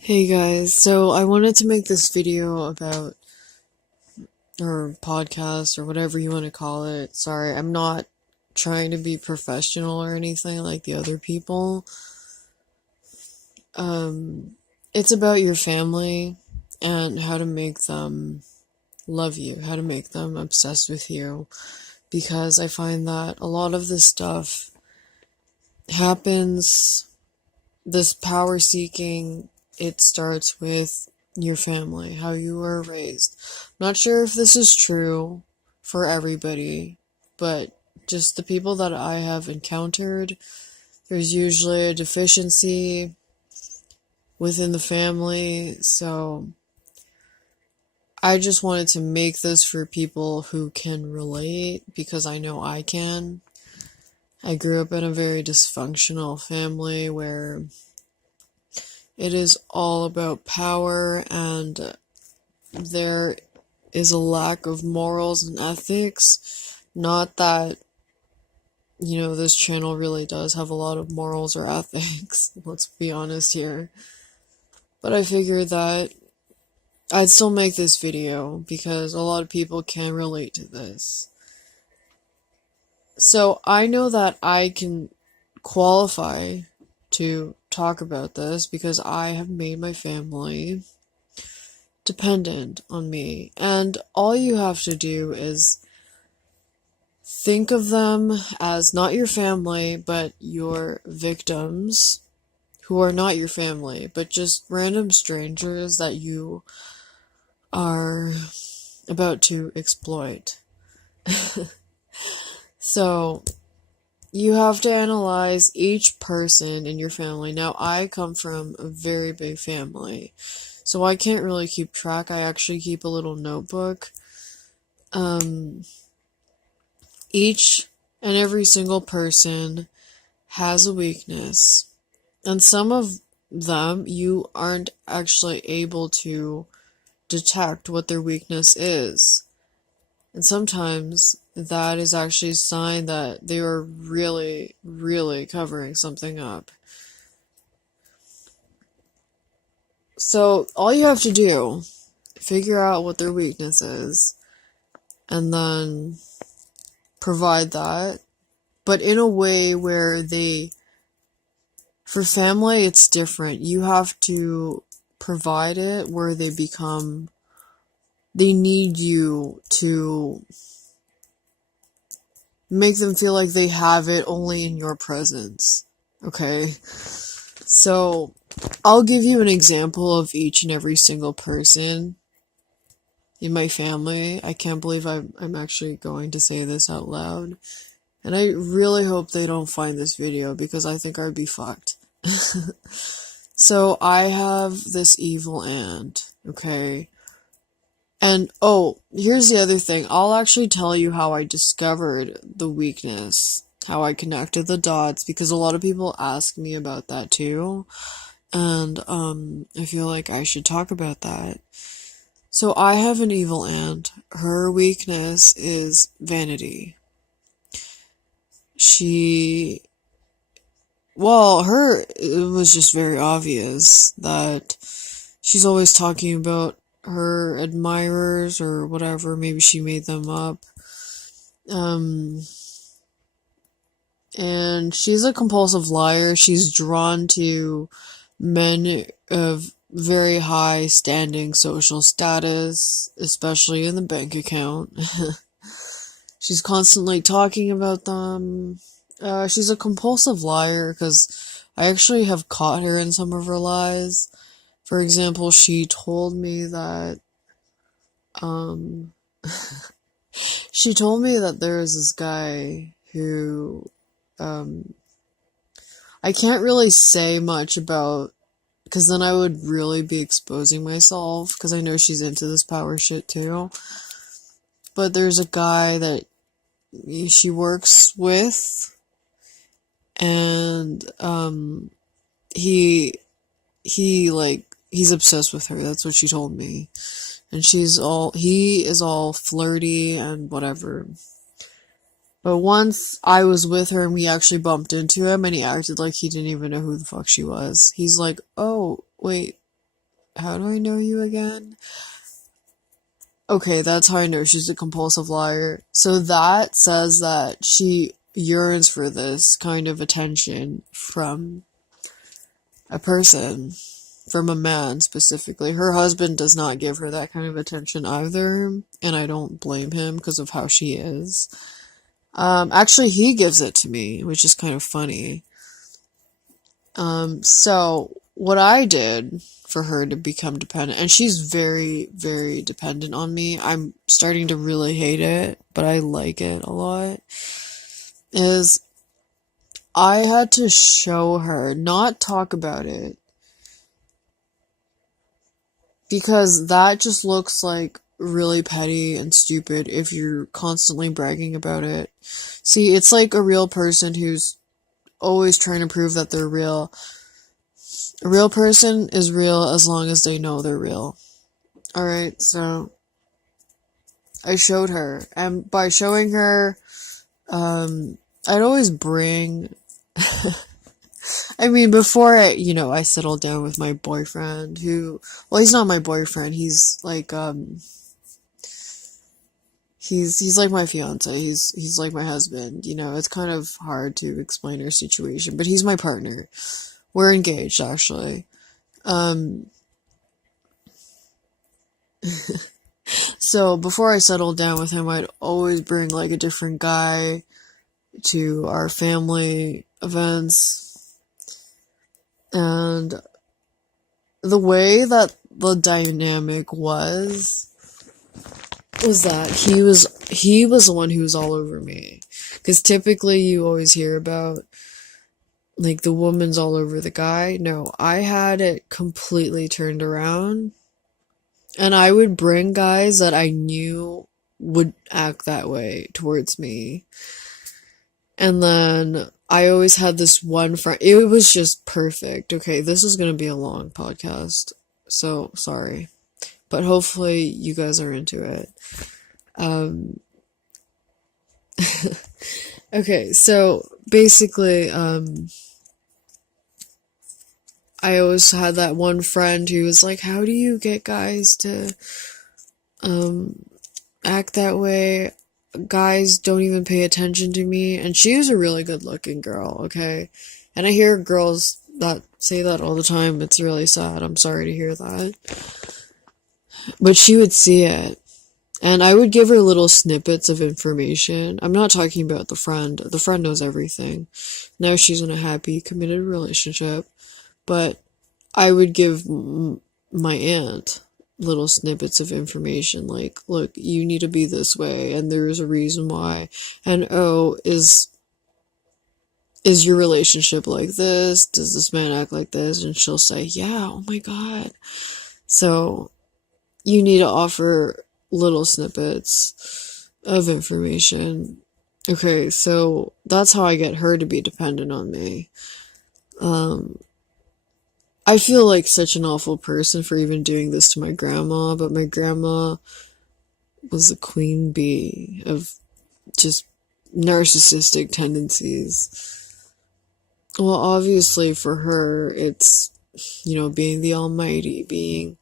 Hey guys, so I wanted to make this video about, or podcast, or whatever you want to call it. Sorry, I'm not trying to be professional or anything like the other people. It's about your family and how to make them love you, how to make them obsessed with you, because I find that a lot of this stuff happens, this power seeking, it starts with your family, how you were raised. Not sure if this is true for everybody, but just the people that I have encountered, there's usually a deficiency within the family, so I just wanted to make this for people who can relate, because I know I can. I grew up in a very dysfunctional family where it is all about power, and there is a lack of morals and ethics. Not that, this channel really does have a lot of morals or ethics, let's be honest here. But I figured that I'd still make this video because a lot of people can relate to this. So I know that I can qualify to talk about this because I have made my family dependent on me, and all you have to do is think of them as not your family, but your victims, who are not your family, but just random strangers that you are about to exploit. So you have to analyze each person in your family. Now, I come from a very big family, so I can't really keep track. I actually keep a little notebook. Each and every single person has a weakness, and some of them you aren't actually able to detect what their weakness is. And sometimes that is actually a sign that they are really, really covering something up. So all you have to do, figure out what their weakness is, and then provide that, but in a way where for family, it's different. You have to provide it where they need you to make them feel like they have it only in your presence. Okay? So, I'll give you an example of each and every single person in my family. I can't believe I'm actually going to say this out loud. And I really hope they don't find this video because I think I'd be fucked. So, I have this evil aunt, okay? And, here's the other thing. I'll actually tell you how I discovered the weakness, how I connected the dots, because a lot of people ask me about that too. And, I feel like I should talk about that. So I have an evil aunt. Her weakness is vanity. It was just very obvious that she's always talking about her admirers or whatever, maybe she made them up. And she's a compulsive liar. She's drawn to men of very high standing social status, especially in the bank account. She's constantly talking about them. She's a compulsive liar because I actually have caught her in some of her lies. For example, she told me that, she told me that there is this guy who, I can't really say much about, because then I would really be exposing myself, because I know she's into this power shit too. But there's a guy that she works with, and, he's obsessed with her, that's what she told me. And he is all flirty and whatever. But once I was with her and we actually bumped into him and he acted like he didn't even know who the fuck she was. He's like, oh, wait, how do I know you again? Okay, that's how I know she's a compulsive liar. So that says that she yearns for this kind of attention from a person, from a man specifically. Her husband does not give her that kind of attention either, and I don't blame him because of how she is. Actually, he gives it to me, which is kind of funny. So what I did for her to become dependent, and she's very, very dependent on me. I'm starting to really hate it, but I like it a lot, is I had to show her, not talk about it, because that just looks like really petty and stupid if you're constantly bragging about it. See, it's like a real person who's always trying to prove that they're real. A real person is real as long as they know they're real. Alright, so I showed her, and by showing her, I'd always bring I mean, before I settled down with my boyfriend who, well, he's not my boyfriend, he's like, he's like my fiance, he's like my husband, it's kind of hard to explain our situation, but he's my partner. We're engaged, actually. So before I settled down with him, I'd always bring like a different guy to our family events. And the way that the dynamic was that he was the one who was all over me. Because typically you always hear about, like, the woman's all over the guy. No, I had it completely turned around. And I would bring guys that I knew would act that way towards me. And then I always had this one friend. It was just perfect. Okay, this is going to be a long podcast, so sorry. But hopefully you guys are into it. Okay, so basically, I always had that one friend who was like, how do you get guys to act that way? Guys don't even pay attention to me. And she was a really good looking girl, okay? And I hear girls that say that all the time. It's really sad. I'm sorry to hear that. But she would see it. And I would give her little snippets of information. I'm not talking about the friend. The friend knows everything. Now she's in a happy, committed relationship. But I would give my aunt little snippets of information, like, look, you need to be this way, and there's a reason why, and is your relationship like this? Does this man act like this? And she'll say, yeah, oh my god. So you need to offer little snippets of information. Okay, so that's how I get her to be dependent on me. I feel like such an awful person for even doing this to my grandma, but my grandma was the queen bee of just narcissistic tendencies. Well, obviously for her, it's, being the almighty,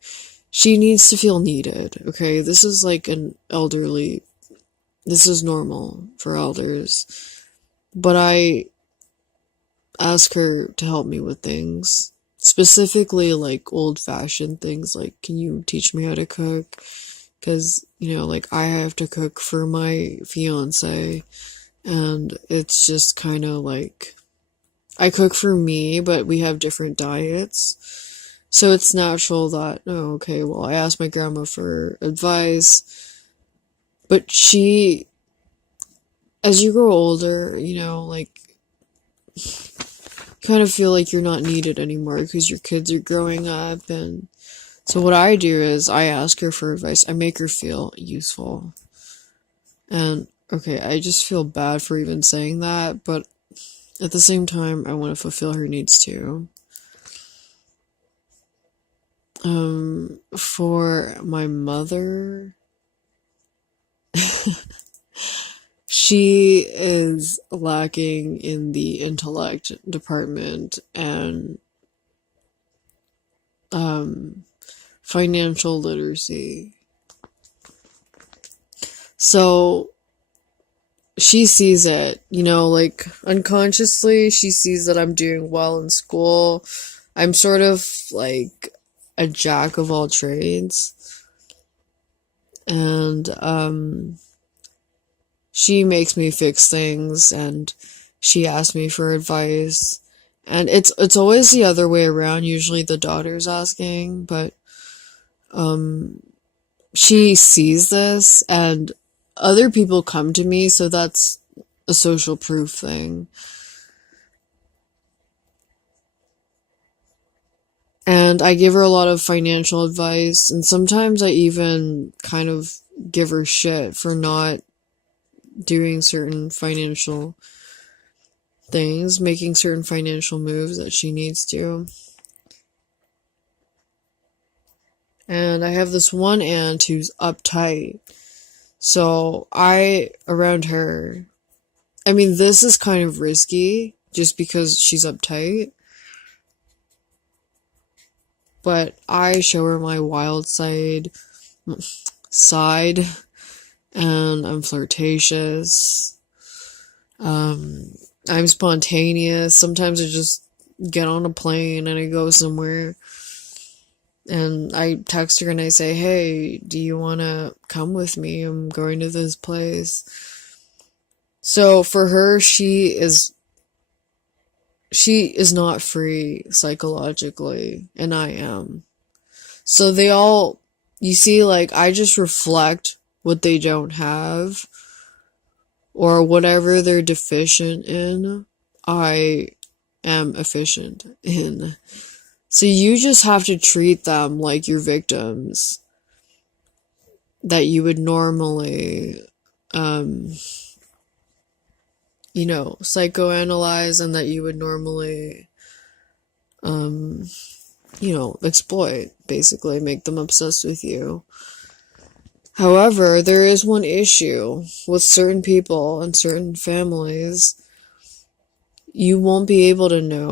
she needs to feel needed, okay? This is like this is normal for elders. But I ask her to help me with things. Specifically, like, old-fashioned things, like, can you teach me how to cook? Because, like, I have to cook for my fiance, and it's just kind of like, I cook for me, but we have different diets, so it's natural that, oh, okay, well, I asked my grandma for advice, but she, as you grow older, like, kind of feel like you're not needed anymore because your kids are growing up. And so what I do is I ask her for advice. I make her feel useful. And okay, I just feel bad for even saying that, but at the same time I want to fulfill her needs too. For my mother, she is lacking in the intellect department, and financial literacy. So she sees it, like unconsciously, she sees that I'm doing well in school. I'm sort of like a jack of all trades. And she makes me fix things, and she asks me for advice. And it's always the other way around. Usually the daughter's asking, but she sees this, and other people come to me, so that's a social proof thing. And I give her a lot of financial advice, and sometimes I even kind of give her shit for not doing certain financial things, making certain financial moves that she needs to. And I have this one aunt who's uptight. So around her, I mean, this is kind of risky just because she's uptight. But I show her my wild side, and I'm flirtatious. I'm spontaneous. Sometimes I just get on a plane and I go somewhere. And I text her and I say, hey, do you want to come with me? I'm going to this place. So for her, she is not free psychologically, and I am. So you see, like, I just reflect what they don't have, or whatever they're deficient in, I am efficient in. So you just have to treat them like your victims that you would normally, psychoanalyze, and that you would normally, exploit, basically, make them obsessed with you. However, there is one issue with certain people and certain families. You won't be able to know